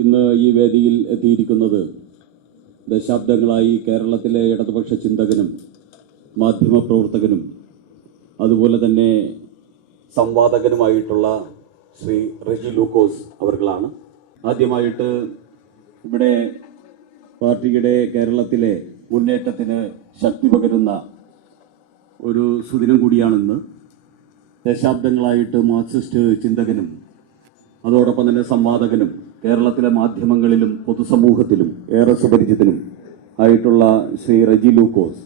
ഇന്ന് ഈ വേദിയിൽ എത്തിയിരിക്കുന്നത് ദശാബ്ദങ്ങളായി കേരളത്തിലെ ഇടതുപക്ഷ ചിന്തകനും മാധ്യമപ്രവർത്തകനും അതുപോലെ തന്നെ സംവാദകനുമായിട്ടുള്ള ശ്രീ റെജി ലൂക്കോസ് അവർകളാണ്. ആദ്യമായിട്ട് ഇവിടെ പാർട്ടിയുടെ കേരളത്തിലെ മുന്നേറ്റത്തിന് ശക്തി പകരുന്ന ഒരു സുദിനം കൂടിയാണിന്ന്. ദശാബ്ദങ്ങളായിട്ട് മാർക്സിസ്റ്റ് ചിന്തകനും അതോടൊപ്പം തന്നെ സംവാദകനും കേരളത്തിലെ മാധ്യമങ്ങളിലും പൊതുസമൂഹത്തിലും ഏറെ സുപരിചിതനും ആയിട്ടുള്ള ശ്രീ റെജി ലൂക്കോസ്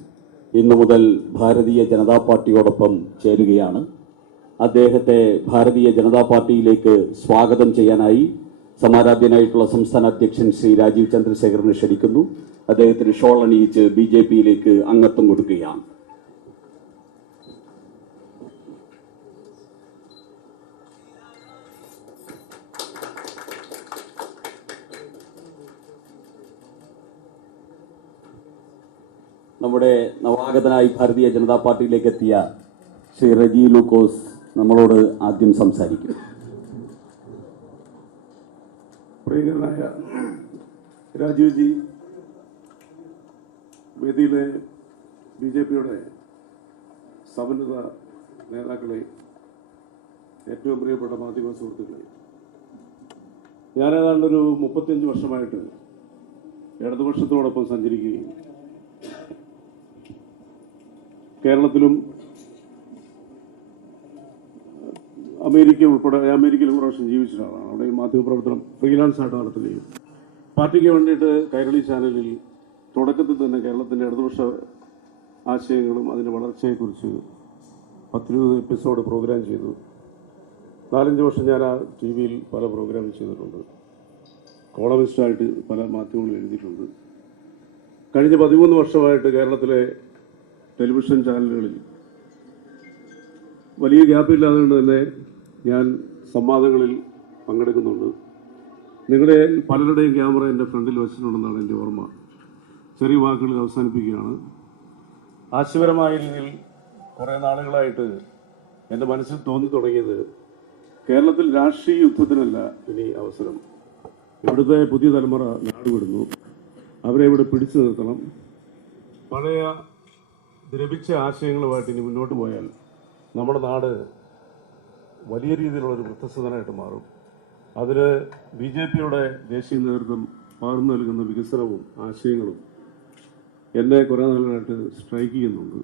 ഇന്നു മുതൽ ഭാരതീയ ജനതാ പാർട്ടിയോടൊപ്പം ചേരുകയാണ്. അദ്ദേഹത്തെ ഭാരതീയ ജനതാ പാർട്ടിയിലേക്ക് സ്വാഗതം ചെയ്യാനായി സമാരാധ്യനായിട്ടുള്ള സംസ്ഥാന അധ്യക്ഷൻ ശ്രീ രാജീവ് ചന്ദ്രശേഖരനെ ക്ഷണിക്കുന്നു. അദ്ദേഹത്തിന് ഷോൾ അണിയിച്ച് ബിജെപിയിലേക്ക് അംഗത്വം കൊടുക്കുകയാണ്. നമ്മുടെ നവാഗതനായി ഭാരതീയ ജനതാ പാർട്ടിയിലേക്ക് എത്തിയ ശ്രീ റെജി ലൂക്കോസ് നമ്മളോട് ആദ്യം സംസാരിക്കും. പ്രിയങ്കരനായ രാജീവ് ജി, വേദിയിലെ ബിജെപിയുടെ സമന്നത നേതാക്കളെ, ഏറ്റവും പ്രിയപ്പെട്ട മാധ്യമ സുഹൃത്തുക്കളെ, ഞാൻ ഏതാണ്ടൊരു 35 വർഷമായിട്ട് ഇടതുപക്ഷത്തോടൊപ്പം സഞ്ചരിക്കുകയും കേരളത്തിലും അമേരിക്കയിൽ ഒരു പ്രാവശ്യം ജീവിച്ച ആളാണ്. അവിടെ മാധ്യമപ്രവർത്തനം ഫ്രീലാൻസ് ആയിട്ട് നടത്തുകയും പാർട്ടിക്ക് വേണ്ടിയിട്ട് കൈരളി ചാനലിൽ തുടക്കത്തിൽ തന്നെ കേരളത്തിൻ്റെ ഇടതുപക്ഷ ആശയങ്ങളും അതിൻ്റെ വളർച്ചയെക്കുറിച്ച് 10-20 എപ്പിസോഡ് പ്രോഗ്രാം ചെയ്തു. 4-5 വർഷം ഞാൻ ആ TV-യിൽ പല പ്രോഗ്രാം ചെയ്തിട്ടുണ്ട്. കോളമിസ്റ്റായിട്ട് പല മാധ്യമങ്ങളും എഴുതിയിട്ടുണ്ട്. കഴിഞ്ഞ 13 വർഷമായിട്ട് കേരളത്തിലെ ടെലിവിഷൻ ചാനലുകളിൽ വലിയ ഗ്യാപ്പില്ലാതെ കൊണ്ട് തന്നെ ഞാൻ സംവാദങ്ങളിൽ പങ്കെടുക്കുന്നുണ്ട്. നിങ്ങളുടെ പലരുടെയും ക്യാമറ എൻ്റെ ഫ്രണ്ടിൽ വെച്ചിട്ടുണ്ടെന്നാണ് എൻ്റെ ഓർമ്മ. ചെറിയ വാക്കുകളിൽ അവസാനിപ്പിക്കുകയാണ്. ആശയപരമായ രീതിയിൽ കുറേ നാളുകളായിട്ട് എൻ്റെ മനസ്സിൽ തോന്നി തുടങ്ങിയത്, കേരളത്തിൽ രാഷ്ട്രീയ യുദ്ധത്തിനല്ല ഇനി അവസരം. ഇവിടുത്തെ പുതിയ തലമുറ നാടുവിടുന്നു. അവരെ ഇവിടെ പിടിച്ചു നിർത്തണം. പഴയ ദ്രവിച്ച ആശയങ്ങളുമായിട്ട് ഇനി മുന്നോട്ട് പോയാൽ നമ്മുടെ നാട് വലിയ രീതിയിലുള്ളൊരു വൃദ്ധസദനമായിട്ട് മാറും. അതിന് ബിജെപിയുടെ ദേശീയ നേതൃത്വം പകർന്നു നൽകുന്ന വികസനവും ആശയങ്ങളും എന്നെ കുറേ നാളുകളായിട്ട് സ്ട്രൈക്ക് ചെയ്യുന്നുണ്ട്.